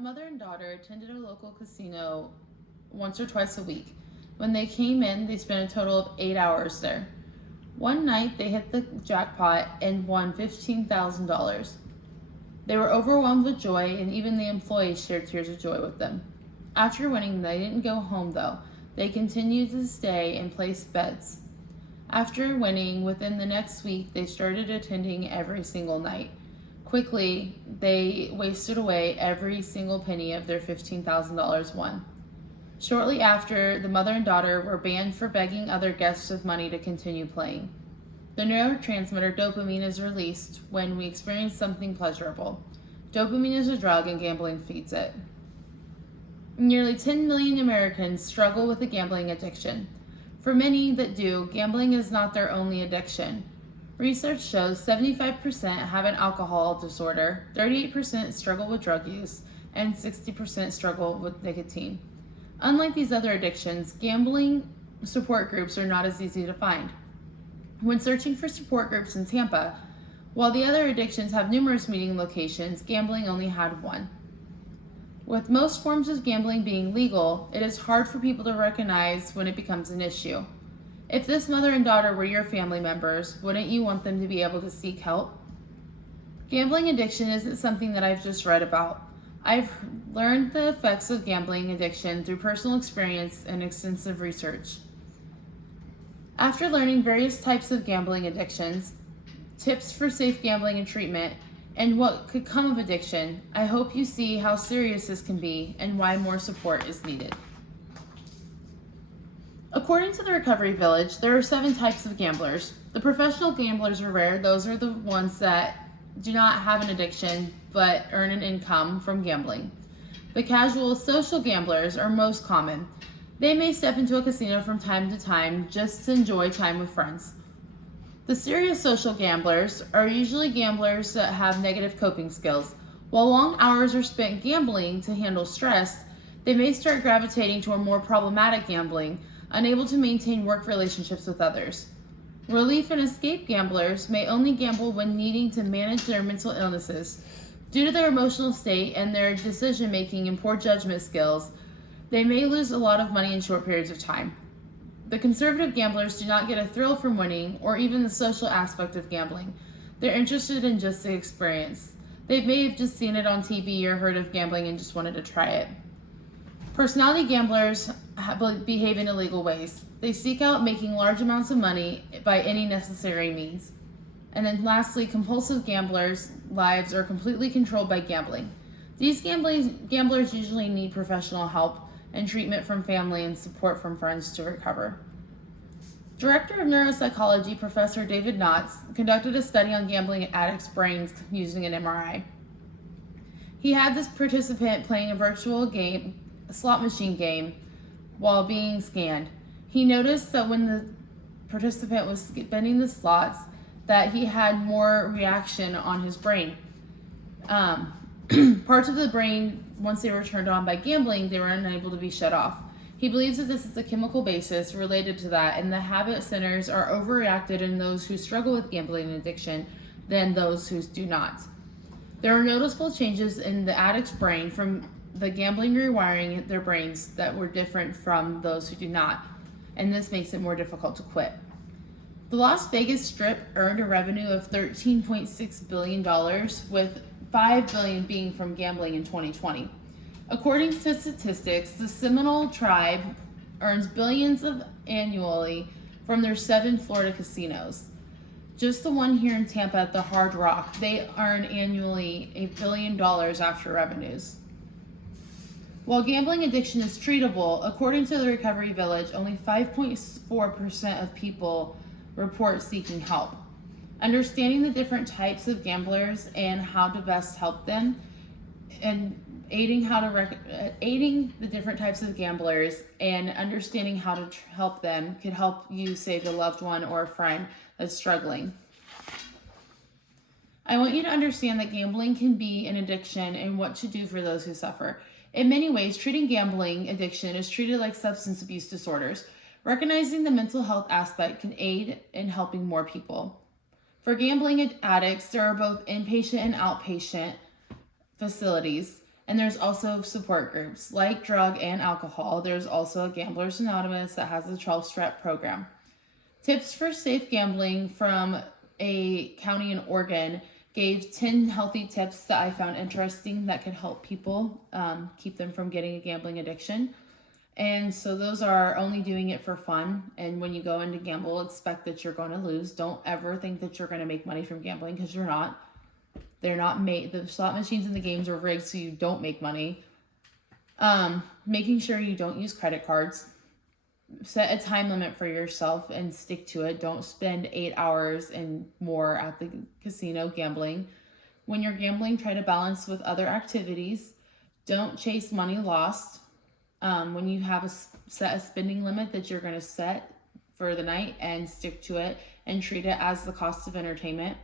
A mother and daughter attended a local casino once or twice a week. When they came in, they spent a total of 8 hours there. One night, they hit the jackpot and won $15,000. They were overwhelmed with joy, and even the employees shared tears of joy with them. After winning, they didn't go home though. They continued to stay and place bets. After winning, within the next week, they started attending every single night. Quickly, they wasted away every single penny of their $15,000 won. Shortly after, the mother and daughter were banned for begging other guests of money to continue playing. The neurotransmitter dopamine is released when we experience something pleasurable. Dopamine is a drug and gambling feeds it. Nearly 10 million Americans struggle with a gambling addiction. For many that do, gambling is not their only addiction. Research shows 75% have an alcohol disorder, 38% struggle with drug use, and 60% struggle with nicotine. Unlike these other addictions, gambling support groups are not as easy to find. When searching for support groups in Tampa, while the other addictions have numerous meeting locations, gambling only had one. With most forms of gambling being legal, it is hard for people to recognize when it becomes an issue. If this mother and daughter were your family members, wouldn't you want them to be able to seek help? Gambling addiction isn't something that I've just read about. I've learned the effects of gambling addiction through personal experience and extensive research. After learning various types of gambling addictions, tips for safe gambling and treatment, and what could come of addiction, I hope you see how serious this can be and why more support is needed. According to the Recovery Village, there are 7 types of gamblers. The professional gamblers are rare. Those are the ones that do not have an addiction but earn an income from gambling. The casual social gamblers are most common. They may step into a casino from time to time just to enjoy time with friends. The serious social gamblers are usually gamblers that have negative coping skills. While long hours are spent gambling to handle stress, they may start gravitating toward more problematic gambling, unable to maintain work relationships with others. Relief and escape gamblers may only gamble when needing to manage their mental illnesses. Due to their emotional state and their decision-making and poor judgment skills, they may lose a lot of money in short periods of time. The conservative gamblers do not get a thrill from winning or even the social aspect of gambling. They're interested in just the experience. They may have just seen it on TV or heard of gambling and just wanted to try it. Personality gamblers behave in illegal ways. They seek out making large amounts of money by any necessary means. And then lastly, compulsive gamblers' lives are completely controlled by gambling. These gamblers usually need professional help and treatment from family and support from friends to recover. Director of Neuropsychology, Professor David Knotts, conducted a study on gambling addicts' brains using an MRI. He had this participant playing a virtual game, a slot machine game, while being scanned. He noticed that when the participant was spinning the slots, that he had more reaction on his brain. Parts of the brain, once they were turned on by gambling, they were unable to be shut off. He believes that this is a chemical basis related to that, and the habit centers are overreacted in those who struggle with gambling addiction than those who do not. There are noticeable changes in the addict's brain from the gambling rewiring their brains that were different from those who do not, and this makes it more difficult to quit. The Las Vegas Strip earned a revenue of $13.6 billion, with $5 billion being from gambling in 2020. According to statistics, the Seminole tribe earns billions annually from their 7 Florida casinos. Just the one here in Tampa at the Hard Rock, they earn annually $1 billion after revenues. While gambling addiction is treatable, according to the Recovery Village, only 5.4% of people report seeking help. Understanding the different types of gamblers and how to best help them, and aiding the different types of gamblers and understanding how to help them could help you save a loved one or a friend that's struggling. I want you to understand that gambling can be an addiction and what to do for those who suffer. In many ways, treating gambling addiction is treated like substance abuse disorders. Recognizing the mental health aspect can aid in helping more people. For gambling addicts, there are both inpatient and outpatient facilities, And there's also support groups like drug and alcohol. There's also a Gamblers Anonymous that has a 12-step program. Tips for safe gambling from a county in Oregon gave 10 healthy tips that I found interesting that could help people keep them from getting a gambling addiction. And so those are only doing it for fun. And when you go into gamble, expect that you're going to lose. Don't ever think that you're going to make money from gambling, because you're not. They're not made. The slot machines in the games are rigged so you don't make money. Making sure you don't use credit cards. Set a time limit for yourself and stick to it. Don't spend 8 hours and more at the casino gambling. When you're gambling, try to balance with other activities. Don't chase money lost. When you have set a spending limit that you're going to set for the night, and stick to it and treat it as the cost of entertainment.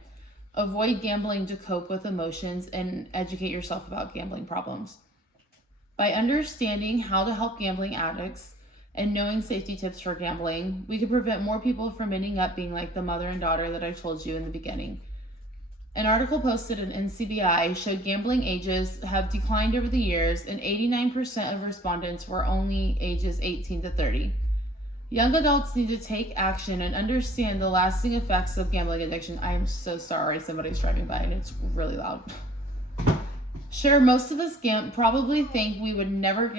Avoid gambling to cope with emotions, and educate yourself about gambling problems. By understanding how to help gambling addicts and knowing safety tips for gambling, we could prevent more people from ending up being like the mother and daughter that I told you in the beginning. An article posted in NCBI showed gambling ages have declined over the years, and 89% of respondents were only ages 18 to 30. Young adults need to take action and understand the lasting effects of gambling addiction. I am so sorry, somebody's driving by and it's really loud. Sure, most of us probably think we would never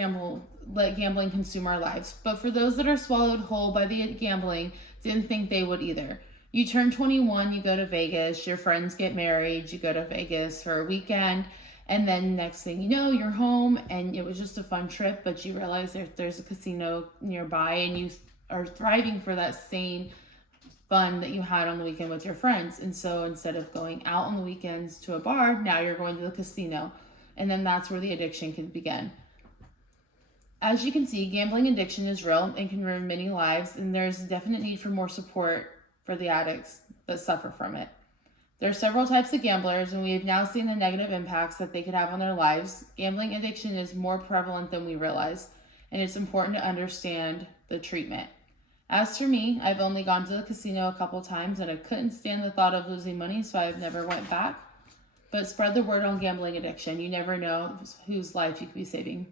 let gambling consume our lives, but for those that are swallowed whole by the gambling, didn't think they would either. You turn 21, you go to Vegas, your friends get married, you go to Vegas for a weekend, and then next thing you know, you're home, and it was just a fun trip, but you realize there's a casino nearby, and you are thriving for that same fun that you had on the weekend with your friends. And so instead of going out on the weekends to a bar, now you're going to the casino. And then that's where the addiction can begin. As you can see, gambling addiction is real and can ruin many lives, and there's a definite need for more support for the addicts that suffer from it. There are several types of gamblers, and we have now seen the negative impacts that they could have on their lives. Gambling addiction is more prevalent than we realize, and it's important to understand the treatment. As for me, I've only gone to the casino a couple times, and I couldn't stand the thought of losing money, so I've never went back. But spread the word on gambling addiction. You never know whose life you could be saving.